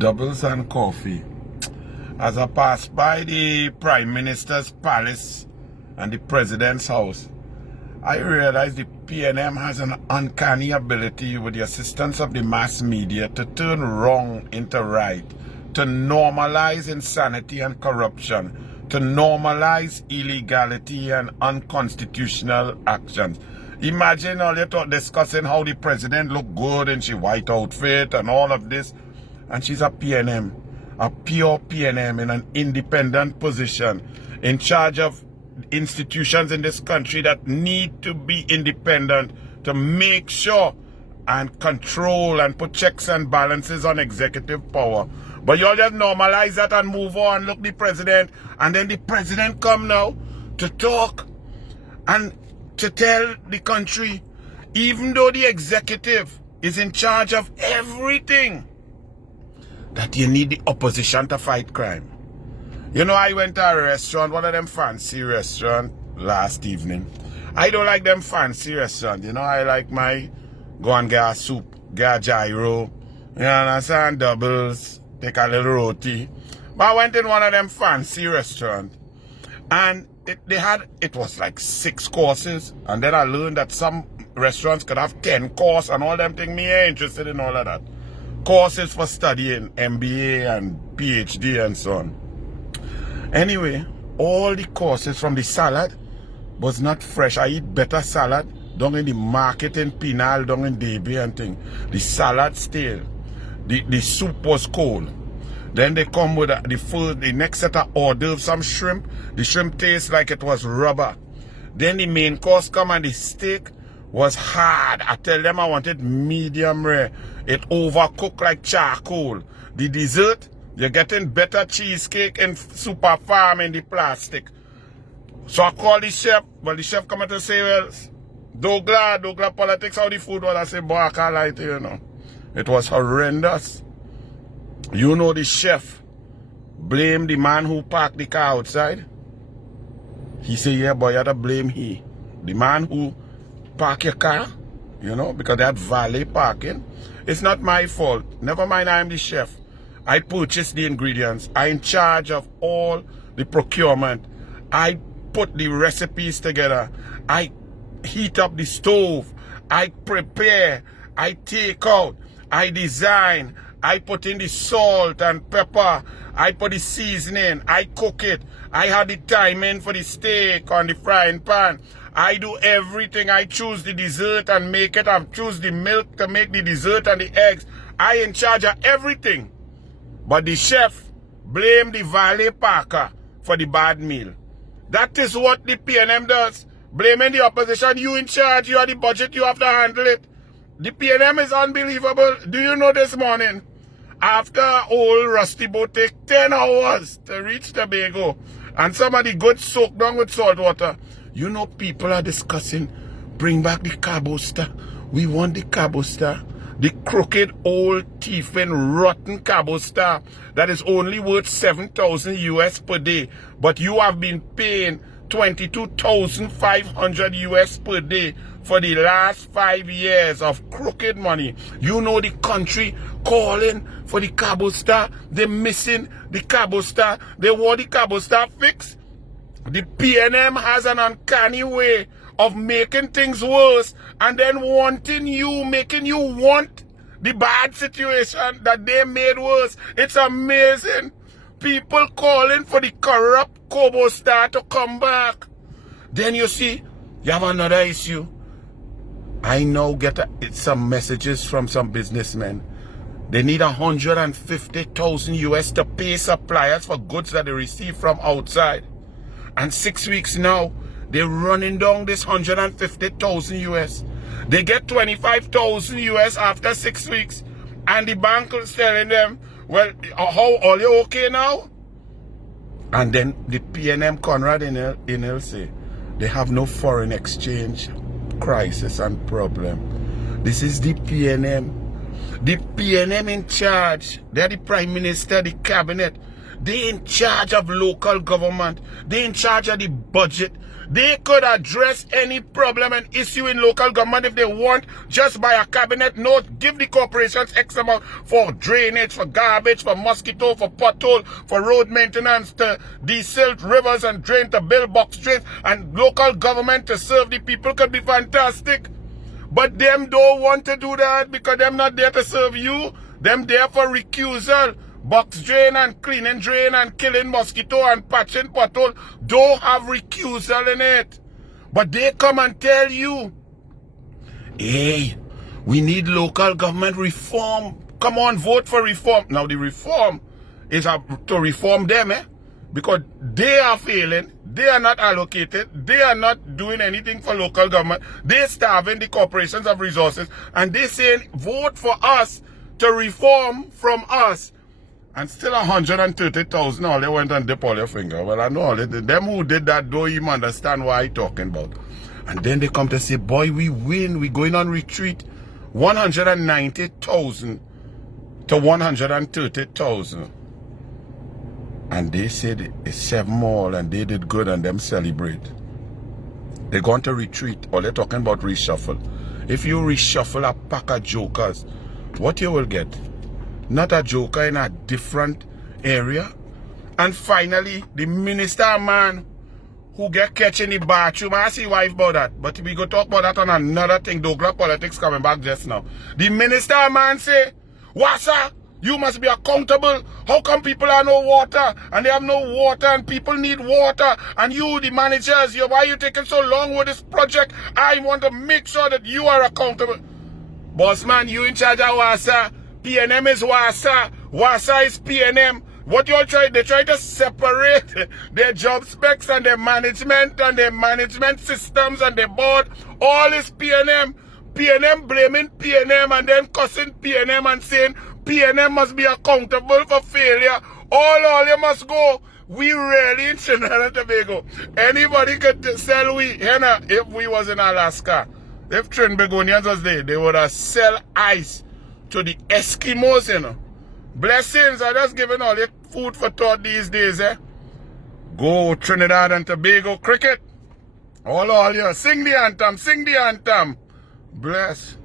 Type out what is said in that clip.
doubles and coffee. As I passed by the Prime Minister's palace and the President's house, I realized the PNM has an uncanny ability, with the assistance of the mass media, to turn wrong into right, to normalize insanity and corruption, to normalize illegality and unconstitutional actions. Imagine all you talk discussing how the president look good in she white outfit and all of this, and she's a PNM, a pure PNM in an independent position, in charge of institutions in this country that need to be independent to make sure and control and put checks and balances on executive power. But y'all just normalize that and move on. Look, the president, and then the president come now to talk and to tell the country, even though the executive is in charge of everything, that you need the opposition to fight crime. You know, I went to a restaurant, one of them fancy restaurants last evening. I don't like them fancy restaurants. You know, I like my go and get a soup, get a gyro, you understand, doubles, take a little roti. But I went in one of them fancy restaurants, and it was like 6 courses, and then I learned that some restaurants could have 10 courses and all them things. Me ain't interested in all of that. Courses for studying MBA and PhD and so on. Anyway, all the courses from the salad was not fresh. I eat better salad down in the market in Pinal, down in Debe and thing. The salad stale. The soup was cold. Then they come with the next set of hors d'oeuvres, some shrimp. The shrimp tastes like it was rubber. Then the main course come, and the steak was hard. I tell them I wanted medium rare. It overcooked like charcoal. The dessert, you're getting better cheesecake in Super Farm in the plastic. So I called the chef. Well, the chef come to say, well, Douglas politics, how the food was. I say, boy, I can't lie to you, you know. It was horrendous. You know, the chef blamed the man who parked the car outside. He said, yeah, boy, you have to blame he. The man who parked your car, you know, because they had valet parking. It's not my fault. Never mind, I'm the chef. I purchased the ingredients. I'm in charge of all the procurement. I put the recipes together. I heat up the stove. I prepare. I take out. I design. I put in the salt and pepper. I put the seasoning. I cook it. I have the timing for the steak on the frying pan. I do everything. I choose the dessert and make it. I choose the milk to make the dessert and the eggs. I in charge of everything. But the chef blamed the valet parker for the bad meal. That is what the PNM does. Blaming the opposition. You in charge. You are the budget. You have to handle it. The PNM is unbelievable. Do you know this morning, after old rusty boat take 10 hours to reach Tobago, and some of the goods soaked down with salt water, you know people are discussing, bring back the Cabo Star. We want the Cabo Star. The crooked, old, thieving, rotten Cabo Star that is only worth 7,000 US per day. But you have been paying 22,500 US per day for the last 5 years of crooked money. You know the country calling for the Cabo Star. They're missing the Cabo Star. They want the Cabo Star fixed. The PNM has an uncanny way of making things worse and then making you want the bad situation that they made worse. It's amazing. People calling for the corrupt Cabo Star to come back. Then you see, you have another issue. I now get some messages from some businessmen. They need 150,000 US to pay suppliers for goods that they receive from outside. And 6 weeks now, they're running down this 150,000 US. They get 25,000 US after 6 weeks. And the bank is telling them, well, how are you okay now? And then the PNM Conrad Inel say, they have no foreign exchange crisis and problem. This is the PNM. The PNM in charge. They're the Prime Minister, the Cabinet. They're in charge of local government. They're in charge of the budget. They could address any problem and issue in local government if they want, just by a cabinet note. Give the corporations X amount for drainage, for garbage, for mosquito, for pothole, for road maintenance, to desilt rivers and drain, to build box drains, and local government to serve the people could be fantastic. But them don't want to do that because them not there to serve you. Them there for recusal. Box drain and cleaning drain and killing mosquito and patching pothole don't have recusal in it. But they come and tell you, hey, we need local government reform. Come on, vote for reform. Now the reform is to reform them, because they are failing. They are not allocated. They are not doing anything for local government. They're starving the corporations of resources. And they're saying, vote for us to reform from us. And still 130,000, all they went and dip all your finger. Well, I know all them who did that don't even understand what I'm talking about. And then they come to say, boy, we win. We're going on retreat. 190,000 to 130,000. And they said it's 7 more and they did good and them celebrate. They're going to retreat. Or they're talking about reshuffle. If you reshuffle a pack of jokers, what you will get? Not a joker in a different area. And finally, the minister man who get catch in the bathroom. I see wife about that. But we go talk about that on another thing. Douglas politics coming back just now. The minister man say, Wassa, you must be accountable. How come people have no water? And they have no water and people need water. And you, the managers, why are you taking so long with this project? I want to make sure that you are accountable. Boss man, you in charge of Wassa. PNM is Wassa. Wassa is PNM. What you all try? They try to separate their job specs and their management systems and their board. All is PNM. PNM blaming PNM and then cussing PNM and saying PNM must be accountable for failure. All you must go. We really in Trinidad and Tobago. Anybody could sell we. If we was in Alaska, if Trinbagonians was there, they would have sell ice to the Eskimos, Blessings, I just giving all it food for thought these days, Go Trinidad and Tobago cricket. All you. Sing the anthem. Bless.